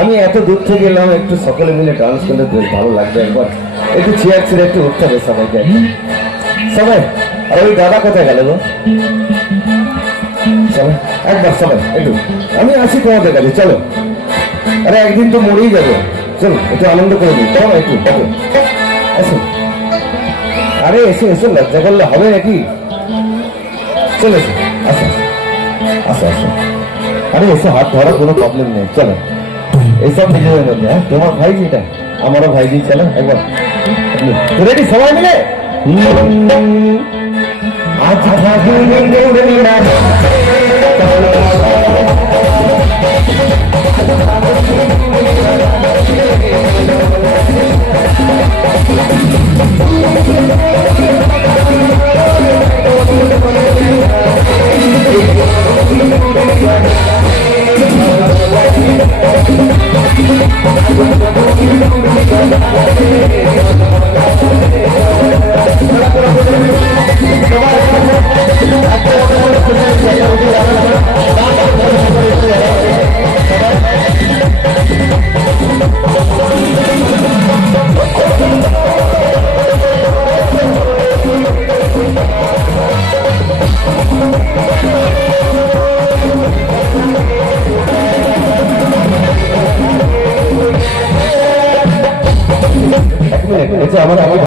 আমি এত দূর থেকে এলাম, একটু সকলে মিলে ডান্স করলে বেশ ভালো লাগবে একবার। একটু চেয়ার ছেড়ে একটু উঠতে হবে সবাইকে। সবাই, আর ওই দাদা কোথায় গেল গো? একবার সবাই, একটু। আমি আসি তোমাদের কাছে, চলো। আরে একদিন তো মরেই যাব। চলো, একটু আনন্দ করে দিই চলো একটু আসো। আরে এসো এসো, লজ্জা করলে হবে নাকি? চলে এসো। আসো আসো আসো। আরে এসে হাত ধরা কোনো প্রবলেম নেই, চলো। এসব নিজেদের মধ্যে হ্যাঁ তোমার ভাই যেটা আমারও ভাই জি চলো, একবার। রেডি সবাই মিলে? আজ Thank you. Itu namanya?